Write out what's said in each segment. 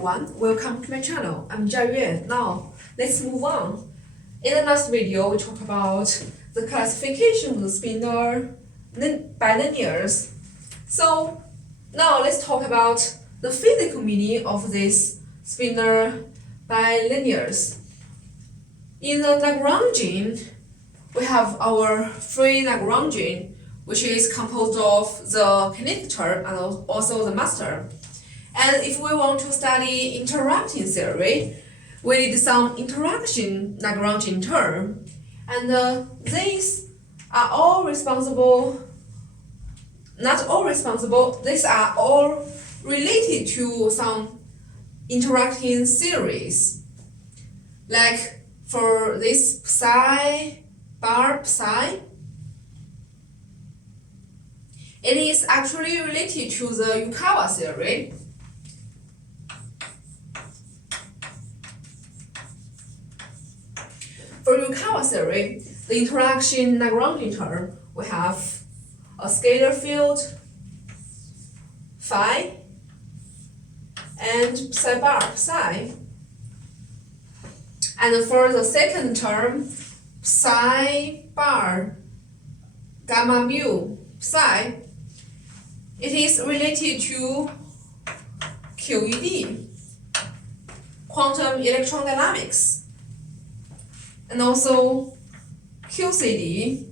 everyone, welcome to my channel. I'm Jia Yue. Now, let's move on. In the last video, we talked about the classification of the spinor bilinears. So, now let's talk about the physical meaning of these spinor bilinears. In the Lagrangian, we have our free Lagrangian, which is composed of the kinetic term and also the mass term. And if we want to study interacting theory, we need some interaction Lagrangian term. And these are all responsible, not all responsible, these are all related to some interacting series. Like for this psi, bar psi, it is actually related to the Yukawa theory. For Yukawa theory, the interaction Lagrangian term, we have a scalar field phi and psi bar psi. And for the second term, psi bar gamma mu psi, it is related to QED, quantum electron dynamics, and also QCD,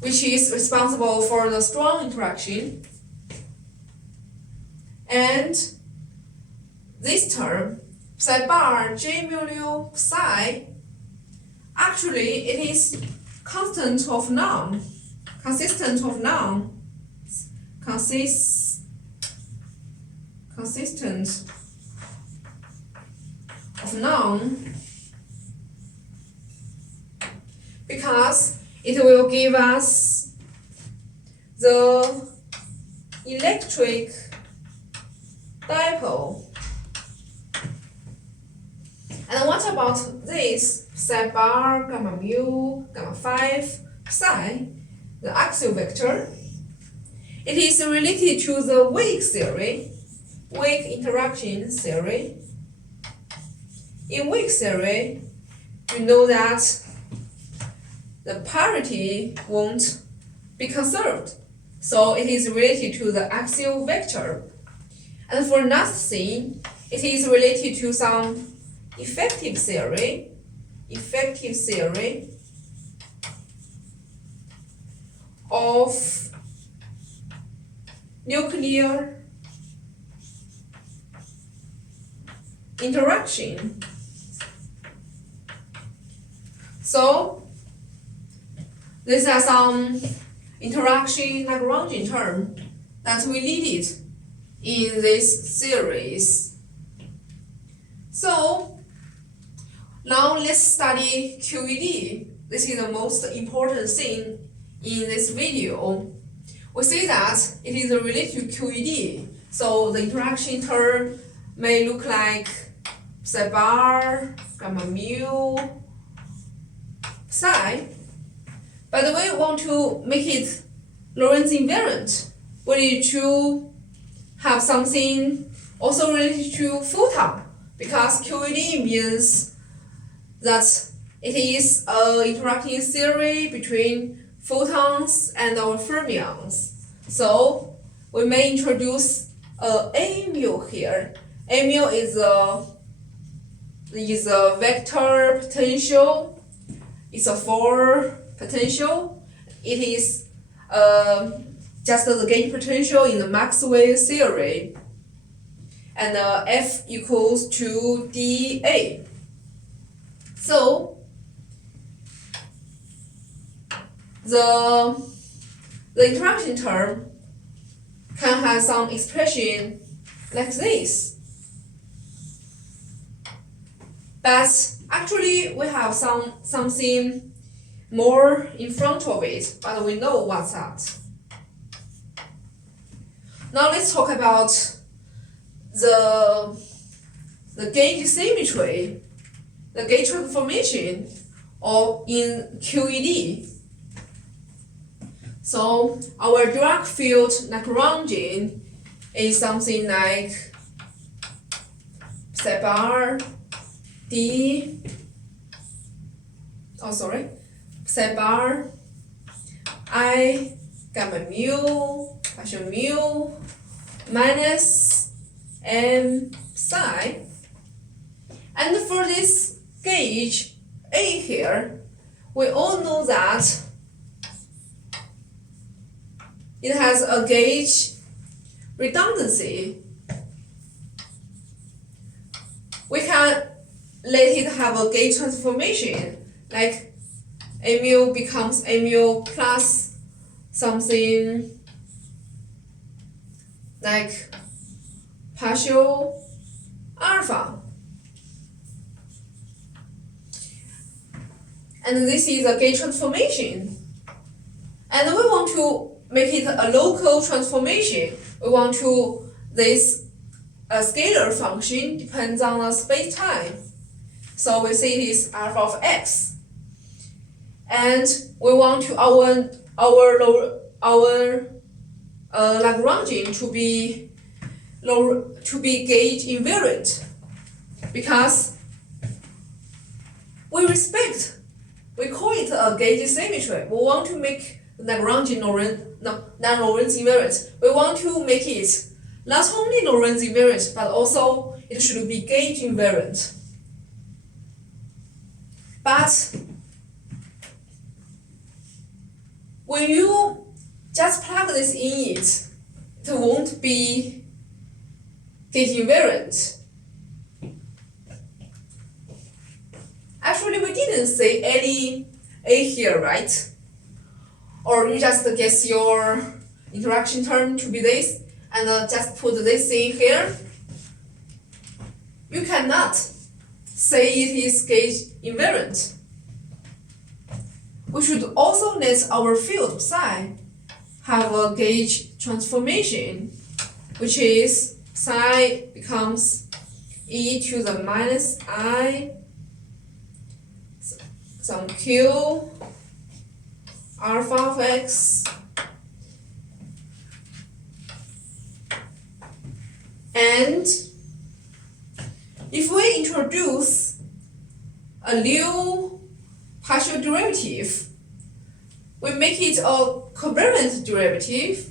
which is responsible for the strong interaction. And this term, psi bar J mu psi, actually it is consistent of noun, because it will give us the electric dipole. And what about this psi bar gamma mu gamma 5 psi, the axial vector? It is related to the weak theory, weak interaction theory. In weak theory, you know that the parity won't be conserved, so it is related to the axial vector. And for nothing, it is related to some effective theory of nuclear interaction. So these are some interaction Lagrangian terms that we needed in this series. So now let's study QED. This is the most important thing in this video. We see that it is related to QED. So the interaction term may look like psi bar gamma mu psi. But we want to make it Lorentz invariant. We need to have something also related to photon, because QED means that it is an interacting theory between photons and our fermions. So we may introduce A mu here. A mu is a vector potential. It's a 4 potential. It is just the gauge potential in the Maxwell theory. And F equals to dA. So the interaction term can have some expression like this. But actually we have something more in front of it, but we know what's that. Now let's talk about the gauge symmetry, the gauge transformation or in QED. So our direct field Lagrangian is something like psi bar d, psi bar I gamma mu partial mu minus m psi. And for this gauge A here, we all know that it has a gauge redundancy. We can let it have a gauge transformation, like A mu becomes A mu plus something like partial alpha. And this is a gauge transformation. And we want to make it a local transformation. We want to this a scalar function depends on the space-time. So we say it is alpha of x. And we want to our Lagrangian to be gauge invariant, because we call it a gauge symmetry. We want to make Lagrangian non-Lorentz invariant. We want to make it not only Lorentz invariant, but also it should be gauge invariant. But when you just plug this in it won't be gauge invariant. Actually, we didn't say any A here, right? Or you just guess your interaction term to be this, and just put this in here. You cannot say it is gauge invariant. We should also let our field psi have a gauge transformation, which is psi becomes e to the minus I some q alpha of x and if we introduce a new partial derivative, we make it a covariant derivative.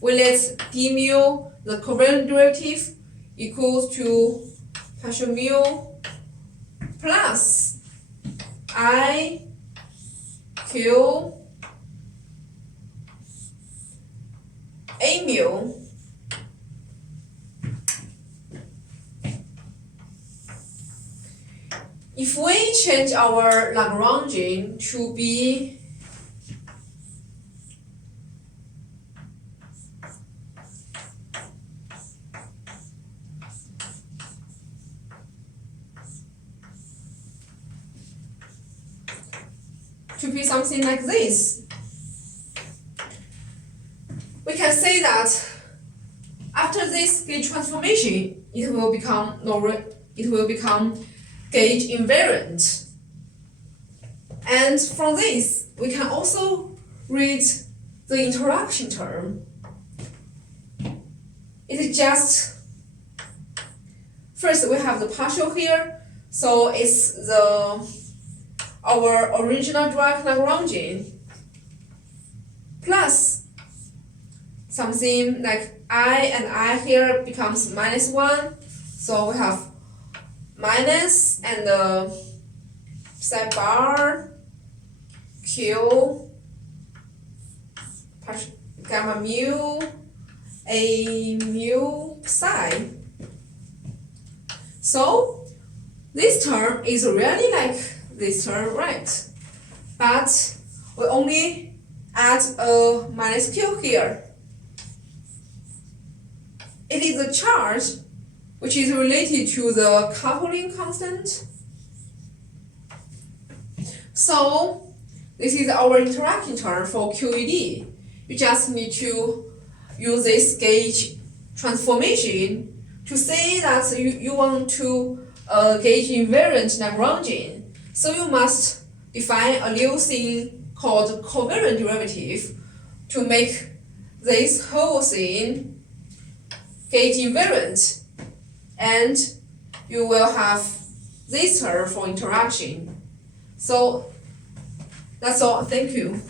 We let d mu, the covariant derivative, equals to partial mu plus I q A mu if we change our Lagrangian to be something like this, we can say that after this gauge transformation, it will become gauge invariant. And from this, we can also read the interaction term. It is just, first we have the partial here, so it's our original direct Lagrangian plus something like I and I here becomes minus 1, so we have minus and psi bar q gamma mu A mu psi. So this term is really like this term, right? But we only add a minus q here. It is a charge which is related to the coupling constant. So this is our interaction term for QED. You just need to use this gauge transformation to say that you want to gauge invariant Lagrangian. So you must define a new thing called covariant derivative to make this whole thing gauge invariant. and you will have this term for interaction. So that's all. Thank you.